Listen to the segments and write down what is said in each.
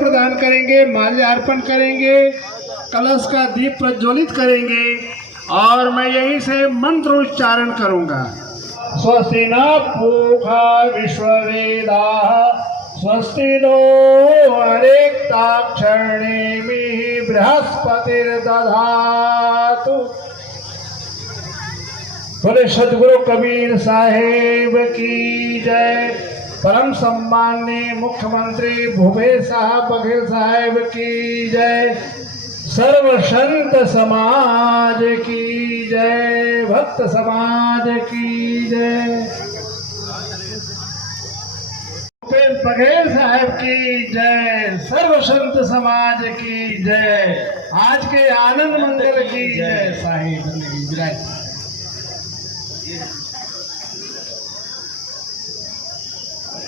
प्रदान करेंगे, माल्यार्पण करेंगे, कलश का दीप प्रज्वलित करेंगे और मैं यहीं से मंत्र उच्चारण करूंगा। स्वस्ति न पूषा विश्ववेदाः स्वस्ति नो अरिक्ताक्षर्णिभिः बृहस्पतिर्दधातु। बोले सदगुरु कबीर साहेब की जय। परम सम्माननीय मुख्यमंत्री भूपेश बघेल साहेब की जय। सर्व संत समाज की जय, भक्त समाज की जय। भूपेश बघेल साहब की जय, सर्व संत समाज की जय। आज के आनंद मंगल की जय। साहिब विराज।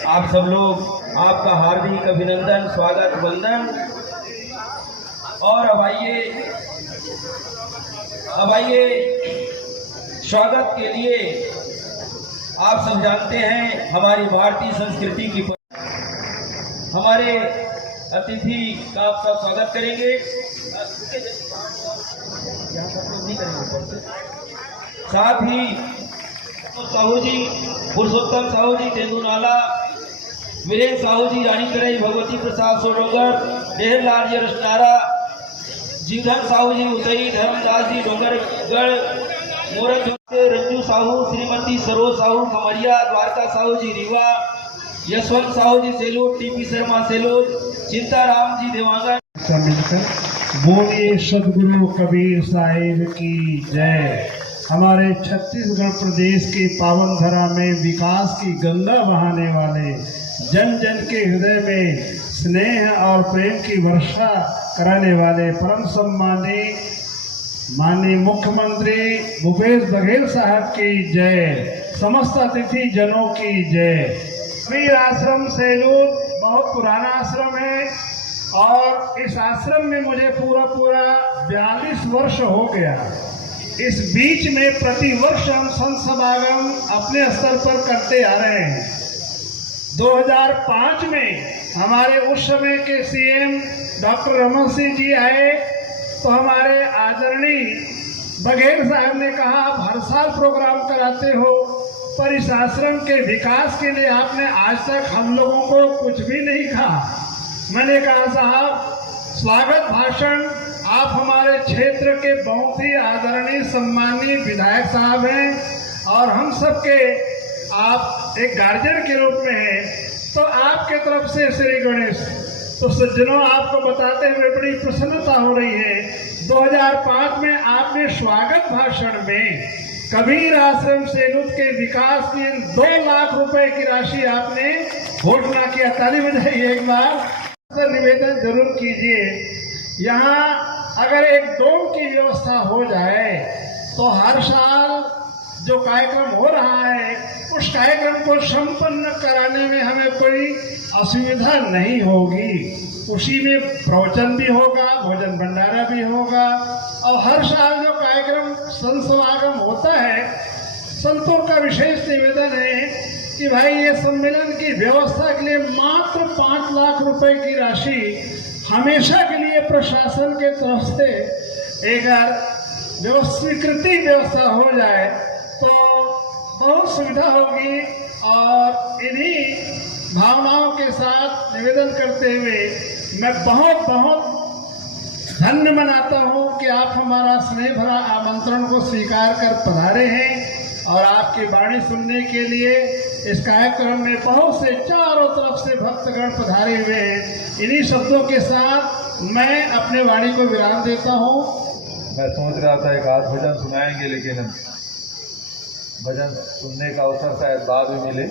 आप सब लोग, आपका हार्दिक अभिनंदन, स्वागत, वंदन। और अब आइए स्वागत के लिए आप सब जानते हैं हमारी भारतीय संस्कृति की हमारे अतिथि का आप सब स्वागत करेंगे। साथ ही साहू जी, पुरुषोत्तम साहू जी तेंदुनाला, वीरेंद्र साहू जी रानी कराई, भगवती प्रसाद सोडोगर, देहरलाल जी रसनारा, जीवधन साहू जी उतई, धर्मदास जी डोंगरगढ़, मोरत रंजू साहू, श्रीमती सरोज साहू खमरिया, द्वारका साहू जी रीवा, यशवंत साहू जी सेलूर, टीपी शर्मा सेलूर, चिंताराम जी देवांगन। मिलकर बोलिए सदगुरु कबीर साहिब की जय। हमारे छत्तीसगढ़ प्रदेश के पावन धरा में विकास की गंगा बहाने वाले, जन जन के हृदय में स्नेह और प्रेम की वर्षा कराने वाले परम सम्माननीय माननीय मुख्यमंत्री भूपेश बघेल साहब की जय। समस्त अतिथि जनों की जय। कबीर आश्रम सेलूर बहुत पुराना आश्रम है और इस आश्रम में मुझे पूरा 42 वर्ष हो गया। इस बीच में प्रतिवर्ष हम संत समागम अपने स्तर पर करते आ रहे हैं। 2005 में हमारे उस समय के सीएम डॉक्टर रमन सिंह जी आए तो हमारे आदरणीय बघेल साहब ने कहा आप हर साल प्रोग्राम कराते हो पर इस आश्रम के विकास के लिए आपने आज तक हम लोगों को कुछ भी नहीं कहा। मैंने कहा साहब स्वागत भाषण आप हमारे क्षेत्र के बहुत ही आदरणीय सम्माननीय विधायक साहब हैं और हम सबके आप एक गार्जियन के रूप में हैं, तो आपके तरफ से श्री गणेश। तो सज्जनों आपको बताते हुए बड़ी प्रसन्नता हो रही है। 2005 में आपने स्वागत भाषण में कबीर आश्रम सेलूर के विकास की 2 लाख रुपए की राशि आपने घोषणा किया। ताली बजाइए एक बार। निवेदन जरूर कीजिए, यहाँ अगर एक डोम की व्यवस्था हो जाए तो हर साल जो कार्यक्रम हो रहा है उस कार्यक्रम को संपन्न कराने में हमें कोई असुविधा नहीं होगी। उसी में प्रवचन भी होगा, भोजन भंडारा भी होगा और हर साल जो कार्यक्रम संत समागम होता है, संतों का विशेष निवेदन है कि भाई ये सम्मेलन की व्यवस्था के लिए मात्र 5 लाख रुपए की राशि हमेशा के लिए प्रशासन के तरफ से एक स्वीकृति व्यवस्था हो जाए तो बहुत सुविधा होगी। और इन्हीं भावनाओं के साथ निवेदन करते हुए मैं बहुत बहुत धन्य मनाता हूँ कि आप हमारा स्नेह भरा आमंत्रण को स्वीकार कर पधारे हैं और आपकी वाणी सुनने के लिए इस कार्यक्रम में बहुत से चारों तरफ से भक्तगण पधारे हुए हैं। इन्हीं शब्दों के साथ मैं अपने वाणी को विराम देता हूँ। मैं सोच रहा था एक आध भजन सुनाएंगे, लेकिन भजन सुनने का अवसर शायद बाद में मिले।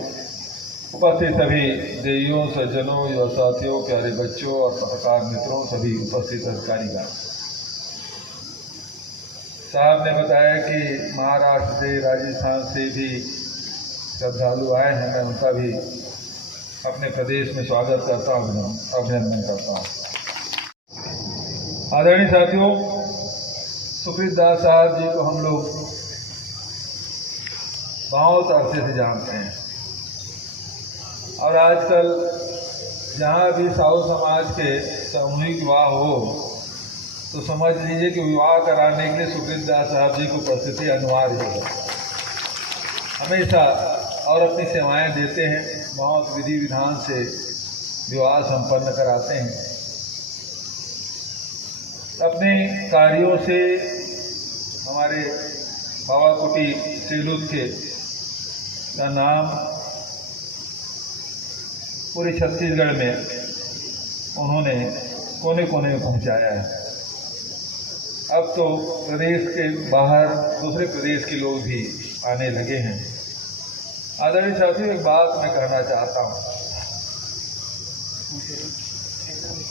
उपस्थित सभी देवियों, सज्जनों, युवा साथियों, प्यारे बच्चों और पत्रकार मित्रों, सभी उपस्थित अधिकारीगण, साहब ने बताया कि महाराष्ट्र से, राजस्थान से भी श्रद्धालु आए हैं। मैं उनका भी अपने प्रदेश में स्वागत करता हूँ, अभिनंदन करता हूँ। आदरणीय साथियों, सुप्रीत दास साहब जी को हम लोग बहुत अरसे से जानते हैं और आजकल जहाँ भी साहू समाज के सामूहिक विवाह हो तो समझ लीजिए कि विवाह कराने के लिए सुखदेव दास साहब जी को उपस्थिति अनिवार्य है हमेशा, और अपनी सेवाएं देते हैं, बहुत विधि विधान से विवाह संपन्न कराते हैं। अपने कार्यों से हमारे बाबा कुटी सेलूद के का नाम पूरे छत्तीसगढ़ में उन्होंने कोने कोने में पहुंचाया है। अब तो प्रदेश के बाहर दूसरे प्रदेश के लोग भी आने लगे हैं। आदरणीय साथियों, एक बात मैं कहना चाहता हूँ,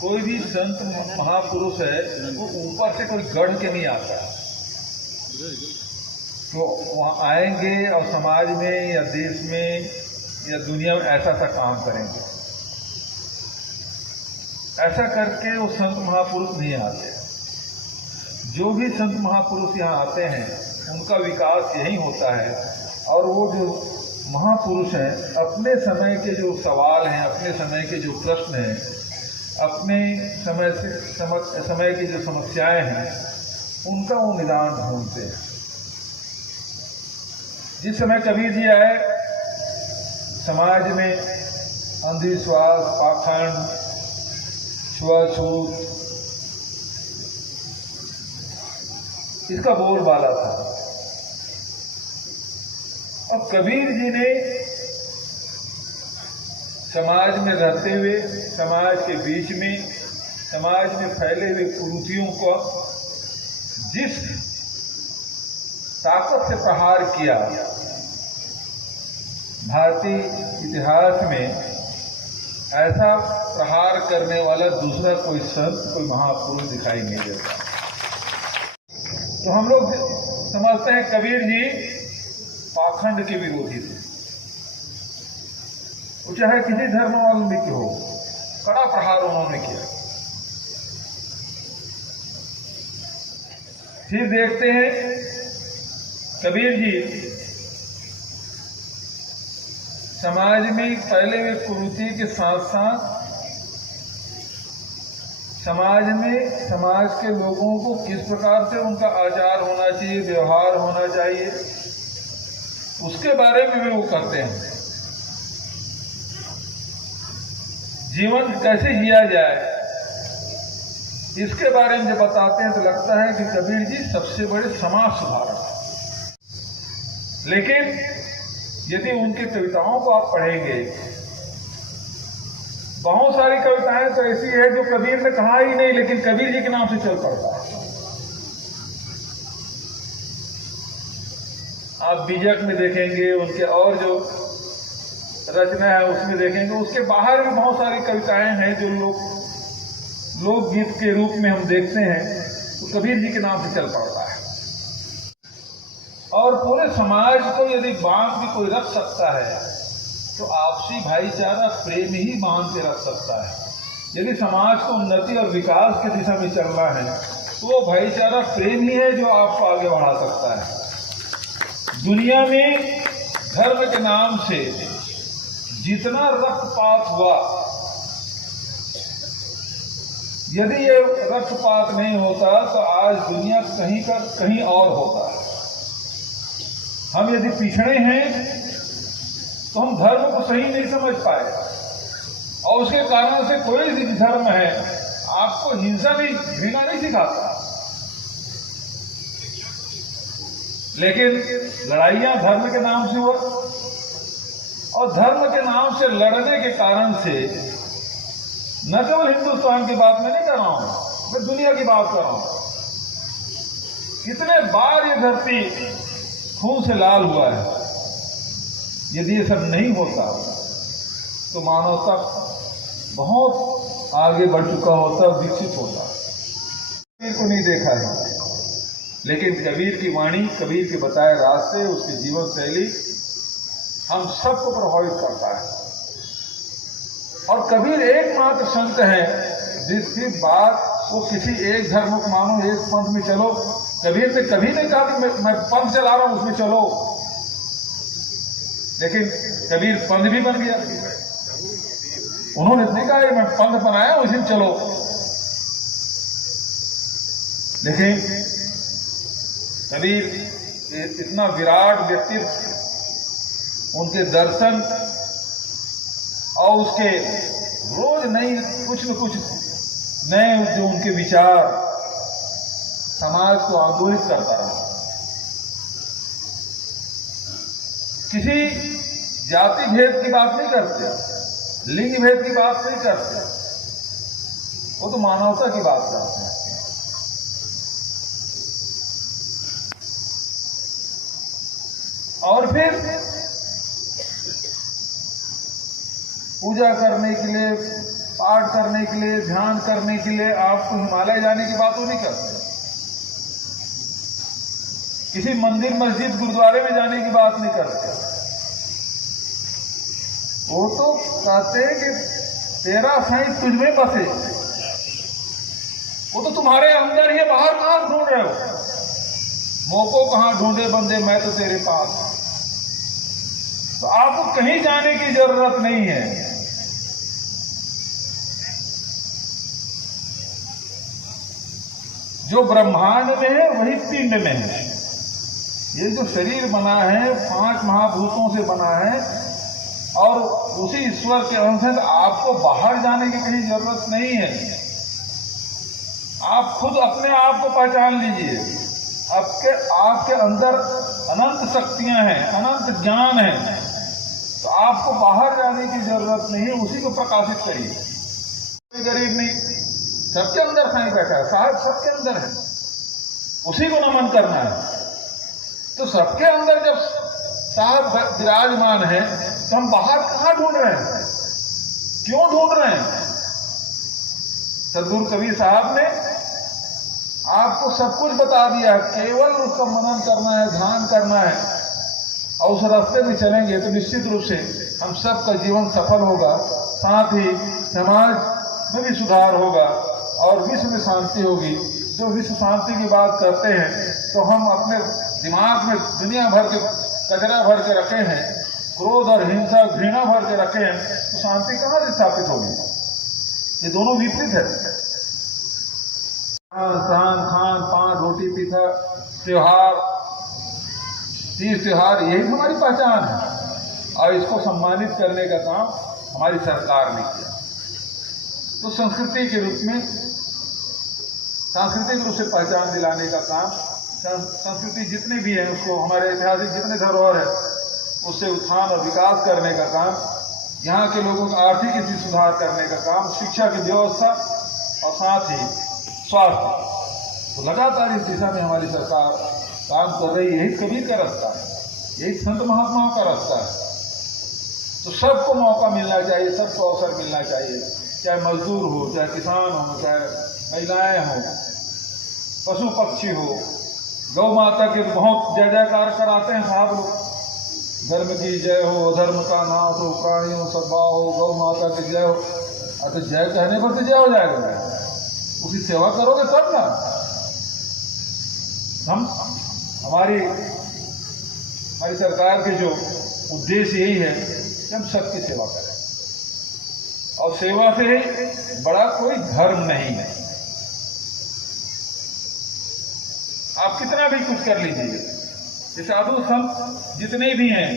कोई भी संत महापुरुष है वो ऊपर से कोई गढ़ के नहीं आता, तो वहाँ आएंगे और समाज में या देश में या दुनिया में ऐसा सा काम करेंगे। ऐसा करके वो संत महापुरुष नहीं आते। जो भी संत महापुरुष यहाँ आते हैं उनका विकास यही होता है, और वो जो महापुरुष हैं अपने समय के जो सवाल हैं, अपने समय के जो प्रश्न हैं, अपने समय की जो समस्याएं हैं, उनका वो निदान ढूंढते हैं। जिस समय कबीर जी आए, समाज में अंधविश्वास, पाखंड, छुआछूत, इसका बोलबाला था। और कबीर जी ने समाज में रहते हुए, समाज के बीच में, समाज में फैले हुए कुरीतियों को जिस ताकत से प्रहार किया, भारतीय इतिहास में ऐसा प्रहार करने वाला दूसरा कोई संत, कोई महापुरुष दिखाई नहीं देता। तो हम लोग समझते हैं कबीर जी पाखंड के विरोधी थे। वो चाहे किसी धर्मावलंबी के हो, कड़ा प्रहार उन्होंने किया। फिर देखते हैं कबीर जी समाज में फैले हुए कुरीति के साथ साथ समाज में समाज के लोगों को किस प्रकार से उनका आचार होना चाहिए, व्यवहार होना चाहिए, उसके बारे में भी वो करते हैं। जीवन कैसे जिया जाए इसके बारे में जब बताते हैं तो लगता है कि कबीर जी सबसे बड़े समाज सुधारक हैं। लेकिन यदि उनकी कविताओं को आप पढ़ेंगे, बहुत सारी कविताएं तो ऐसी है जो कबीर ने कहा ही नहीं, लेकिन कबीर जी के नाम से चल पड़ता है। आप बीजक में देखेंगे, उनके और जो रचना है उसमें देखेंगे, उसके बाहर भी बहुत सारी कविताएं हैं जो लोकगीत के रूप में हम देखते हैं, तो कबीर जी के नाम से चल पड़ता है। और पूरे समाज को यदि बांध भी कोई रख सकता है तो आपसी भाईचारा प्रेम ही बांध के रख सकता है। यदि समाज को उन्नति और विकास की दिशा में चलना है तो वो भाईचारा प्रेम ही है जो आपको आगे बढ़ा सकता है। दुनिया में धर्म के नाम से जितना रक्तपात हुआ, यदि ये रक्तपात नहीं होता तो आज दुनिया कहीं का कहीं और होता। हम यदि पिछड़े हैं तो हम धर्म को सही नहीं समझ पाए, और उसके कारण से कोई भी धर्म है आपको हिंसा नहीं, घृणा नहीं सिखाता, लेकिन लड़ाइयां धर्म के नाम से हुआ, और धर्म के नाम से लड़ने के कारण से न केवल हिंदुस्तान की बात मैं नहीं कर रहा हूं, मैं दुनिया की बात कर रहा हूं। कितने बार ये धरती खून से लाल हुआ है। यदि ये सब नहीं होता तो मानवता बहुत आगे बढ़ चुका होता, विकसित होता। कबीर को नहीं देखा है, लेकिन कबीर की वाणी, कबीर के बताए रास्ते, उसकी जीवन शैली हम सबको प्रभावित करता है। और कबीर एकमात्र संत है जिसकी बात वो किसी एक धर्म को मानो, एक पंथ में चलो। कबीर ने कभी नहीं कहा कि मैं पंथ चला रहा हूं उसमें चलो, लेकिन कबीर पंथ भी बन गया। उन्होंने नहीं कहा मैं पंथ बनाया उसी में चलो, लेकिन कबीर इतना विराट व्यक्तित्व, उनके दर्शन और उसके रोज नई कुछ न कुछ नए जो उनके विचार समाज को आंदोलित करता रहा। किसी जाति भेद की बात नहीं करते, लिंग भेद की बात नहीं करते, वो तो मानवता की बात करते हैं। और फिर पूजा करने के लिए, पाठ करने के लिए, ध्यान करने के लिए आपको हिमालय जाने की बात वो नहीं करते, किसी मंदिर मस्जिद गुरुद्वारे में जाने की बात नहीं करते। वो तो कहते हैं कि तेरा साईं तुझ में बसे, वो तो तुम्हारे अंदर ही, बाहर कहां ढूंढ रहे हो? मोको कहां ढूंढे बंदे, मैं तो तेरे पास। तो आपको कहीं जाने की जरूरत नहीं है। जो ब्रह्मांड में है वही पिंड में है। ये जो शरीर बना है 5 महाभूतों से बना है और उसी ईश्वर के अंश है, तो आपको बाहर जाने की कहीं जरूरत नहीं है। आप खुद अपने आप को पहचान लीजिए। आपके अंदर अनंत शक्तियां हैं, अनंत ज्ञान है, तो आपको बाहर जाने की जरूरत नहीं है। उसी को प्रकाशित करिए। कोई गरीब नहीं, सबके अंदर साईं बैठा है, साहब सबके अंदर है, उसी को नमन करना है। तो सबके अंदर जब साहब विराजमान है, तो हम बाहर कहां ढूंढ रहे हैं? क्यों ढूंढ रहे हैं? सदगुरु कबीर साहब ने आपको सब कुछ बता दिया, केवल उसका मनन करना है, ध्यान करना है, और उस रास्ते में चलेंगे तो निश्चित रूप से हम सबका जीवन सफल होगा, साथ ही समाज में भी सुधार होगा और विश्व में शांति होगी। जो विश्व शांति की बात करते हैं, तो हम अपने दिमाग में दुनिया भर के कचरा भर के रखे हैं, क्रोध और हिंसा घृणा भर के रखे हैं, तो शांति कहां से स्थापित होगी? ये दोनों विपरीत है। स्नान, खान पान, रोटी पीता, त्योहार, तीज त्योहार, यही हमारी पहचान है और इसको सम्मानित करने का काम हमारी सरकार ने किया। तो संस्कृति के रूप में, सांस्कृतिक रूप से पहचान दिलाने का काम, संस्कृति जितनी भी है उसको, हमारे ऐतिहासिक जितने धरोहर है उससे उत्थान और विकास करने का काम, यहाँ के लोगों का आर्थिक स्थिति सुधार करने का काम, शिक्षा की व्यवस्था और साथ ही स्वास्थ्य। तो लगातार इस दिशा में हमारी सरकार काम कर रही है। यही कबीर का रास्ता है, यही संत महात्माओं का रास्ता है। तो सबको मौका मिलना चाहिए, सबको अवसर मिलना चाहिए, चाहे मजदूर हो, चाहे किसान हो, चाहे महिलाएं हो, पशु पक्षी हो। गौ माता के बहुत जय जयकार कराते हैं साहब लोग, धर्म की जय हो, धर्म का नाश हो, प्राणियों सद्भाव हो, गौ माता की जय हो। तो जय कहने पर तो जय हो जाएगा, उसकी सेवा करोगे तब ना। हमारी सरकार के जो उद्देश्य यही है कि हम सबकी सेवा करें, और सेवा से बड़ा कोई धर्म नहीं है। आप कितना भी कुछ कर लीजिए, ये साधु संत जितने भी हैं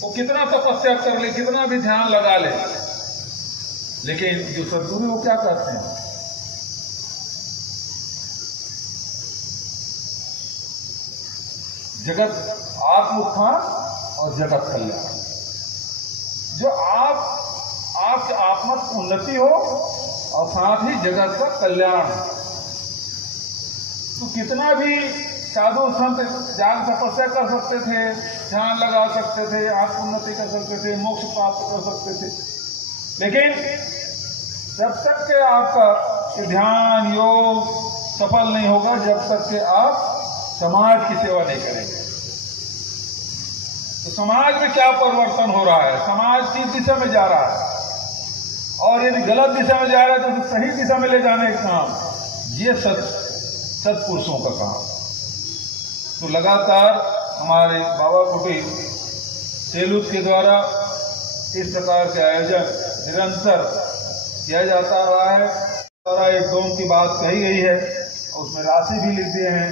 वो कितना तपस्या कर ले, कितना भी ध्यान लगा ले, लेकिन जो सदगुरु वो क्या करते हैं? जगत आत्मोत्थान और जगत कल्याण। जो आपके आत्मा की उन्नति हो और साथ ही जगत का कल्याण। तो कितना भी साधु संत जाग तपस्या कर सकते थे, ध्यान लगा सकते थे, आत्मोन्नति कर सकते थे, मोक्ष प्राप्त कर सकते थे, लेकिन जब तक के आपका ध्यान योग सफल नहीं होगा, जब तक के आप समाज की सेवा नहीं करेंगे। तो समाज में क्या परिवर्तन हो रहा है? समाज किस दिशा में जा रहा है? और यदि गलत दिशा में जा रहा है तो सही दिशा में ले जाने का काम, ये सत्पुरुषों का काम। तो लगातार हमारे बाबा कुटीर सेलूत के द्वारा इस प्रकार के आयोजन निरंतर किया जाता रहा है। और एक डोम की बात कही गई है, उसमें राशि भी लिख दिए हैं,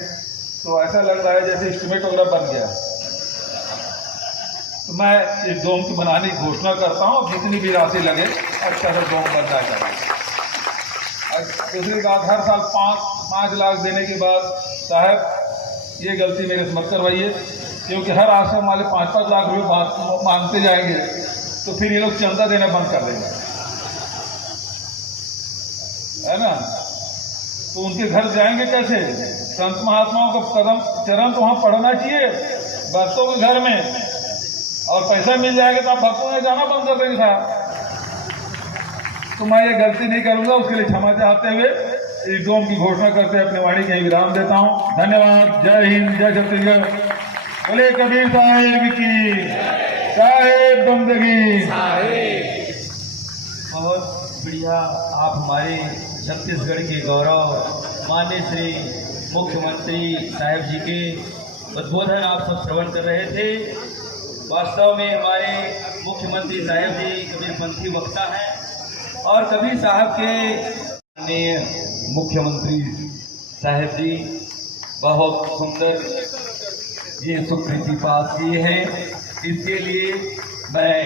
तो ऐसा लग रहा है जैसे एस्टिमेट वगैरह बन गया। तो मैं इस डोम की बनाने की घोषणा करता हूँ, जितनी भी राशि लगे अच्छा से डोम बन जाएगा। दूसरी बात, हर साल 5 लाख देने के बाद साहब ये गलती मेरे से मत करवाइए, क्योंकि हर आश्रम वाले 5-5 लाख रुपये मांगते जाएंगे तो फिर ये लोग चंदा देना बंद कर देंगे, है ना। तो उनके घर जाएंगे कैसे? संत महात्माओं का चरण तो वहाँ पढ़ना चाहिए भक्तों के घर में, और पैसा मिल जाएगा तो आप भक्तों में जाना बंद कर देंगे साहब। तो मैं ये गलती नहीं करूंगा, उसके लिए क्षमा चाहते हुए इस डोम की घोषणा करते अपने वाणी के विराम देता हूँ। धन्यवाद। जय हिंद, जय छत्तीसगढ़। बोले कबीर साहेब की, साहेब बंदगी। बहुत बढ़िया। आप हमारे छत्तीसगढ़ के गौरव माननीय श्री मुख्यमंत्री साहब जी के उद्बोधन आप सब श्रवण कर रहे थे। वास्तव में हमारे मुख्यमंत्री साहब जी कबीरपंथी वक्ता हैं, और कबीर साहब के माननीय मुख्यमंत्री साहब जी बहुत सुंदर ये सुकृति पास की है, इसके लिए मैं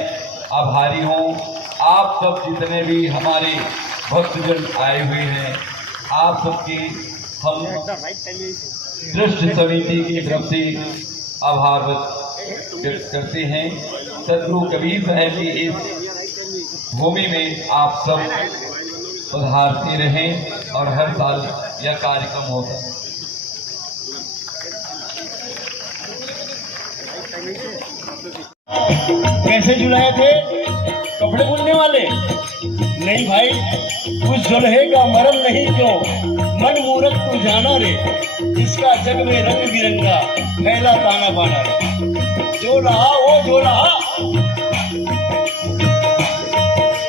आभारी हूँ। आप सब जितने भी हमारे भक्तजन आए हुए हैं, आप सबके हम ट्रस्ट समिति की तरफ से आभार व्यक्त करते हैं। सदगुरु कबीर साहब की इस भूमि में आप सब पधारते रहें और हर साल यह कार्यक्रम होता है। कैसे जुलाए थे? कपड़े बुनने वाले नहीं भाई, उस जुल्हे का मरम नहीं क्यों, मन मूरत तू जाना रे, इसका जग में रंग बिरंगा फैला ताना बाना रे। जो रहा वो जो रहा,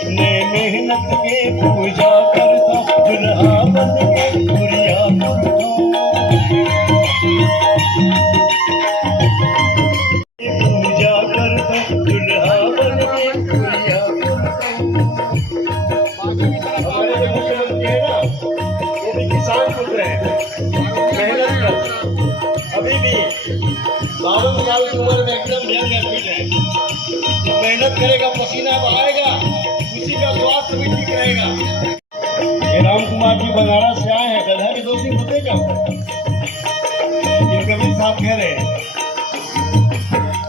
ने मेहनत के पूजा करता दुल्हा बन के गुड़िया पूजा करता दुल्हा बन के गुड़िया। हमारे जो मुख्यमंत्री है ना, वो भी किसान पुत्र है, मेहनत कर, अभी भी 52 साल की उम्र में एकदम यंग एंड फिट है। जो मेहनत करेगा, पसीना बहाएगा, उसी का स्वास्थ्य भी ठीक रहेगा। ये राम कुमार जी बनारस से आए हैं, गधा की दोषी होते क्या? कबीर साहब कह रहे हैं,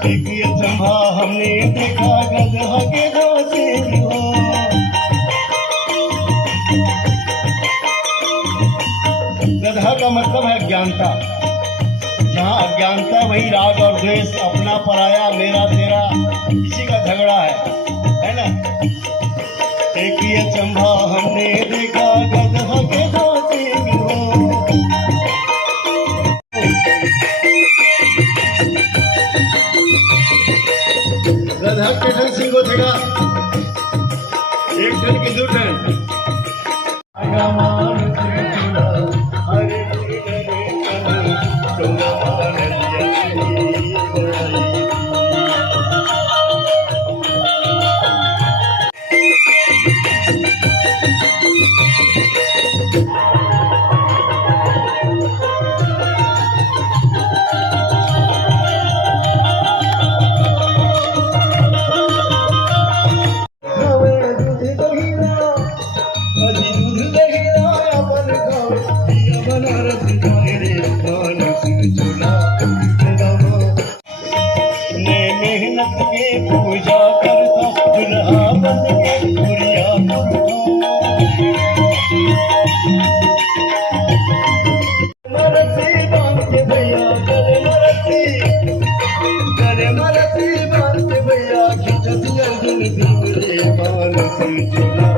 एक ये चंबा हमने देखा गधा के दोषी हो। गधा का मतलब है अज्ञानता। जहाँ अज्ञानता वही राग और द्वेष, अपना पराया, मेरा तेरा, इसी का झगड़ा है ना। एक ये चंबा हमने देखा गधा के दोषी हो। गधा के ढंग सिंह को देगा, एक टन की 2 टन। मेहनत के पूजा करता दुल्हा बन के गुड़िया। मरसी बांध के भैया करे मरसी, करे मरसी बांध के भैया खिंचती अर्जुन भीम रे मानसी चुना।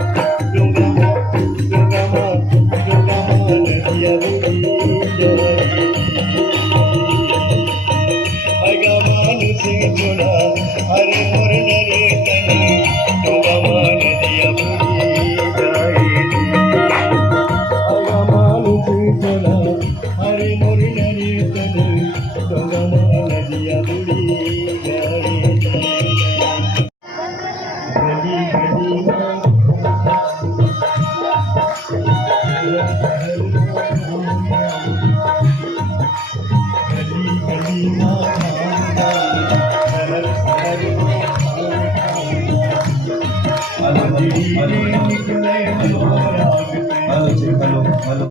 Hello hello hello hello hello